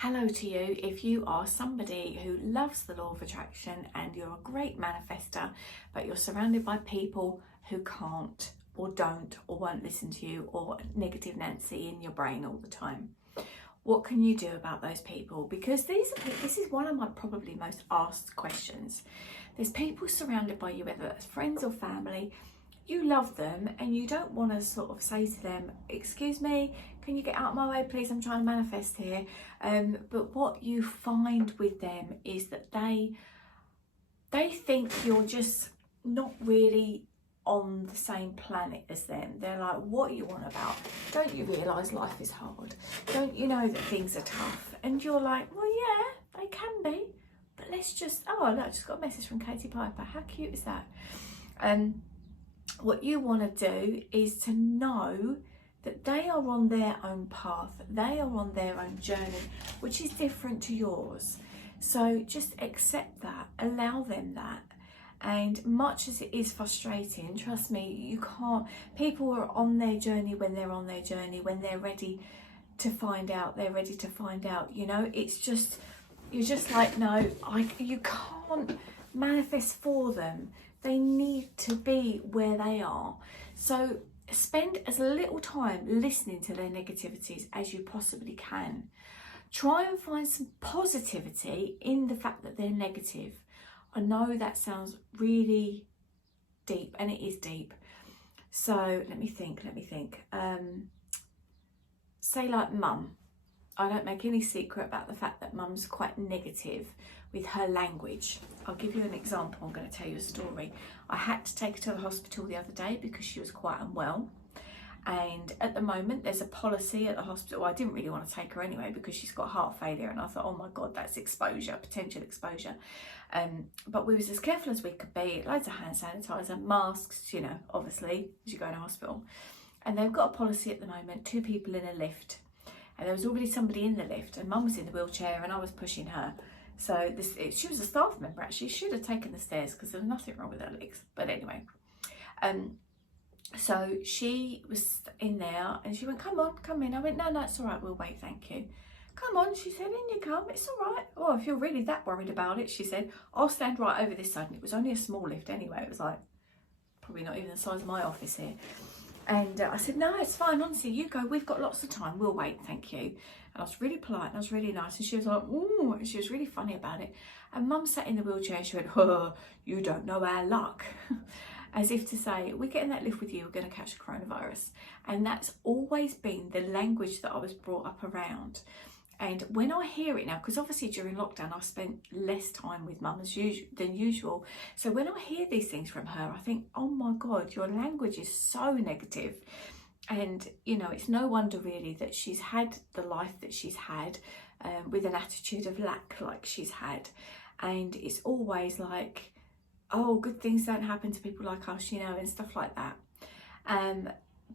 Hello to you if you are somebody who loves the law of attraction and you're a great manifester, but you're surrounded by people who can't or don't or won't listen to you, or negative Nancy in your brain all the time. What can you do about those people? Because this is one of my probably most asked questions. There's people surrounded by you, whether it's friends or family. You love them and you don't want to sort of say to them, excuse me, can you get out of my way please, I'm trying to manifest here. But what you find with them is that they think you're just not really on the same planet as them. They're like, what are you on about? Don't you realise life is hard? Don't you know that things are tough? And you're like, well yeah, they can be, but let's just, oh look, I just got a message from Katie Piper. How cute is that? What you want to do is to know that they are on their own path, they are on their own journey, which is different to yours. So just accept that, allow them that. And much as it is frustrating, trust me, you can't, people are on their journey when they're on their journey, when they're ready to find out, they're ready to find out, you know. It's just, you're just like, no, you can't manifest for them. They need to be where they are. So spend as little time listening to their negativities as you possibly can. Try and find some positivity in the fact that they're negative. I know that sounds really deep, and it is deep. So let me think. Say like mum. I don't make any secret about the fact that mum's quite negative with her language. I'll give you an example. I'm going to tell you a story. I had to take her to the hospital the other day because she was quite unwell. And at the moment, there's a policy at the hospital. I didn't really want to take her anyway because she's got heart failure. And I thought, oh my God, that's exposure, potential exposure. But we was as careful as we could be. Loads of hand sanitizer, masks, you know, obviously, as you go in a hospital. And they've got a policy at the moment, 2 people in a lift. And there was already somebody in the lift, and mum was in the wheelchair and I was pushing her. So she was a staff member actually. She should have taken the stairs because there was nothing wrong with her legs. But anyway, so she was in there and she went, come on, come in. I went, no, it's all right, we'll wait, thank you. Come on, she said, in you come, it's all right. Oh, if you're really that worried about it, she said, I'll stand right over this side. And it was only a small lift anyway. It was like, probably not even the size of my office here. And I said, no, it's fine, honestly, you go, we've got lots of time, we'll wait, thank you. And I was really polite and I was really nice. And she was like, ooh, and she was really funny about it. And mum sat in the wheelchair and she went, oh, you don't know our luck. As if to say, we get in that lift with you, we're going to catch the coronavirus. And that's always been the language that I was brought up around. And when I hear it now, because obviously during lockdown I spent less time with mum than usual. So when I hear these things from her, I think, oh my God, your language is so negative. And, you know, it's no wonder really that she's had the life that she's had, with an attitude of lack like she's had. And it's always like, oh, good things don't happen to people like us, you know, and stuff like that.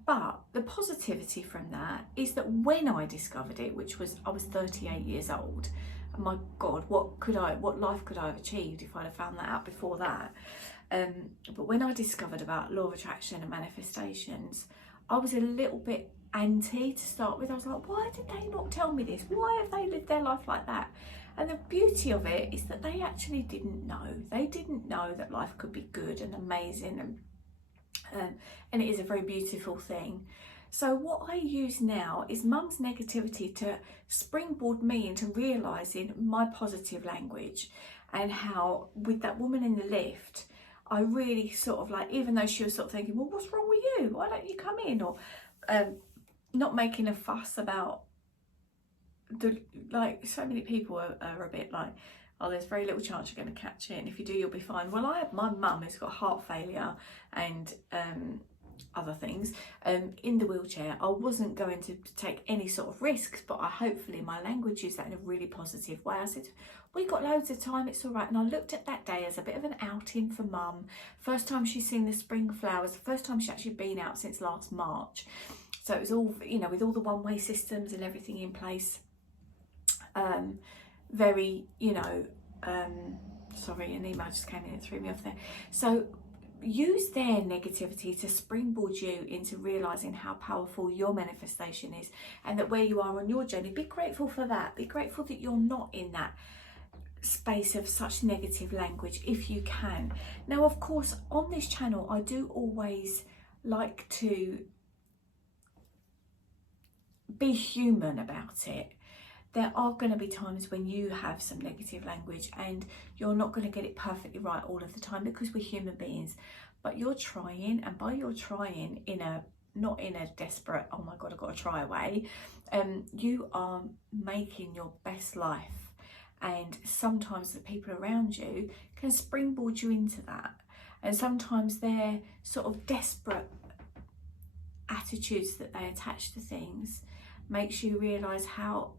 But the positivity from that is that when I discovered it, which was, I was 38 years old, and my God, what life could I have achieved if I'd have found that out before that? But when I discovered about law of attraction and manifestations, I was a little bit anti to start with. I was like, why did they not tell me this? Why have they lived their life like that? And the beauty of it is that they actually didn't know. They didn't know that life could be good and amazing, and it is a very beautiful thing. So what I use now is mum's negativity to springboard me into realising my positive language, and how with that woman in the lift, I really sort of like, even though she was sort of thinking, well, what's wrong with you? Why don't you come in? Or not making a fuss about like so many people are a bit like, oh, there's very little chance you're going to catch it, and if you do, you'll be fine. Well, I have my mum who's got heart failure and other things in the wheelchair. I wasn't going to take any sort of risks, but hopefully my language used that in a really positive way. I said, we got loads of time, it's all right. And I looked at that day as a bit of an outing for mum. First time she's seen the spring flowers, the first time she's actually been out since last March. So it was all, you know, with all the one-way systems and everything in place. Very, you know, sorry, an email just came in and threw me off there. So use their negativity to springboard you into realizing how powerful your manifestation is, and that where you are on your journey, be grateful for that. Be grateful that you're not in that space of such negative language if you can. Now, of course, on this channel, I do always like to be human about it. There are going to be times when you have some negative language and you're not going to get it perfectly right all of the time, because we're human beings. But you're trying, and by your trying, not in a desperate, oh my God, I've got to try way, you are making your best life. And sometimes the people around you can springboard you into that. And sometimes their sort of desperate attitudes that they attach to things makes you realise how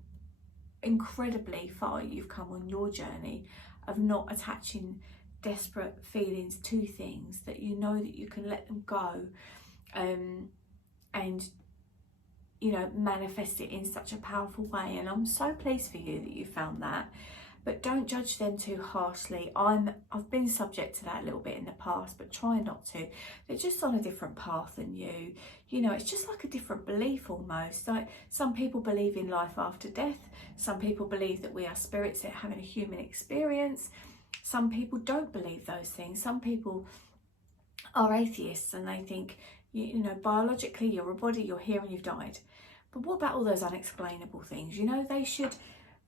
incredibly far you've come on your journey of not attaching desperate feelings to things, that you know that you can let them go, and you know, manifest it in such a powerful way. And I'm so pleased for you that you found that. But don't judge them too harshly. I've been subject to that a little bit in the past, but try not to. They're just on a different path than you. You know, it's just like a different belief almost. Like, some people believe in life after death. Some people believe that we are spirits that are having a human experience. Some people don't believe those things. Some people are atheists and they think, you know, biologically you're a body, you're here and you've died. But what about all those unexplainable things? You know, they should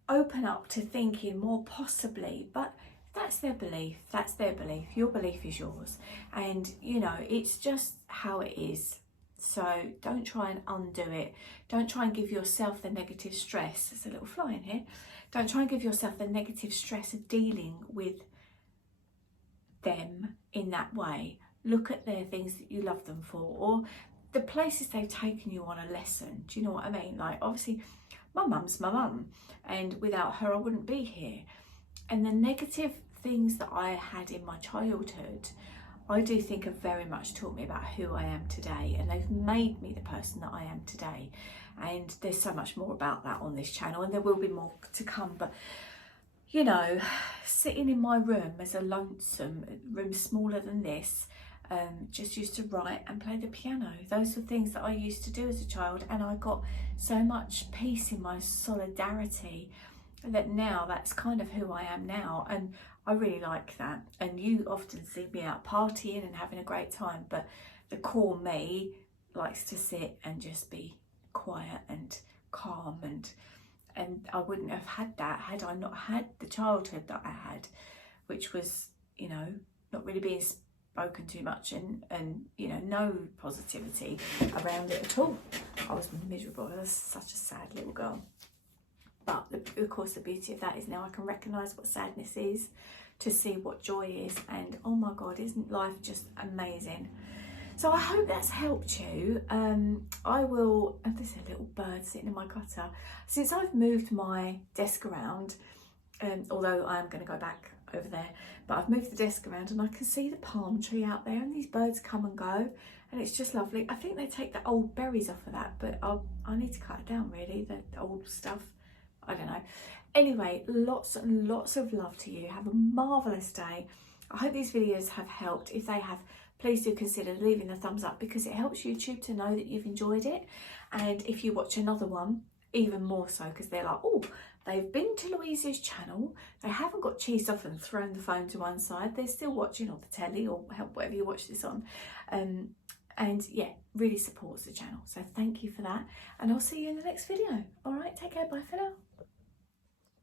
open up to thinking more possibly, but that's their belief. That's their belief. Your belief is yours. And, you know, it's just how it is. So don't try and undo it. Don't try and give yourself the negative stress. There's a little fly in here. Don't try and give yourself the negative stress of dealing with them in that way. Look at their things that you love them for, or the places they've taken you on a lesson. Do you know what I mean? Like, obviously, my mum's my mum, and without her I wouldn't be here. And the negative things that I had in my childhood, I do think have very much taught me about who I am today, and they've made me the person that I am today. And there's so much more about that on this channel, and there will be more to come. But you know, sitting in my room as a lonesome room smaller than this, just used to write and play the piano. Those were things that I used to do as a child, and I got so much peace in my solidarity that now that's kind of who I am now, and I really like that. And you often see me out partying and having a great time, but the core me likes to sit and just be quiet and calm, and I wouldn't have had that had I not had the childhood that I had, which was, you know, not really being spoken too much, and you know, no positivity around it at all. I was miserable. I was such a sad little girl. But of course the beauty of that is now I can recognise what sadness is, to see what joy is, and oh my God, isn't life just amazing? So I hope that's helped you. I will, and there's a little bird sitting in my gutter. Since I've moved my desk around, although I am going to go back over there, but I've moved the desk around and I can see the palm tree out there, and these birds come and go, and it's just lovely. I think they take the old berries off of that, but I need to cut it down really, the old stuff. I don't know. Anyway, lots and lots of love to you. Have a marvellous day. I hope these videos have helped. If they have, please do consider leaving a thumbs up, because it helps YouTube to know that you've enjoyed it. And if you watch another one, even more so, because they're like, oh, they've been to Louisa's channel, they haven't got cheesed off and thrown the phone to one side, they're still watching on the telly or whatever you watch this on. And yeah, really supports the channel. So thank you for that, and I'll see you in the next video. All right, take care, bye for now.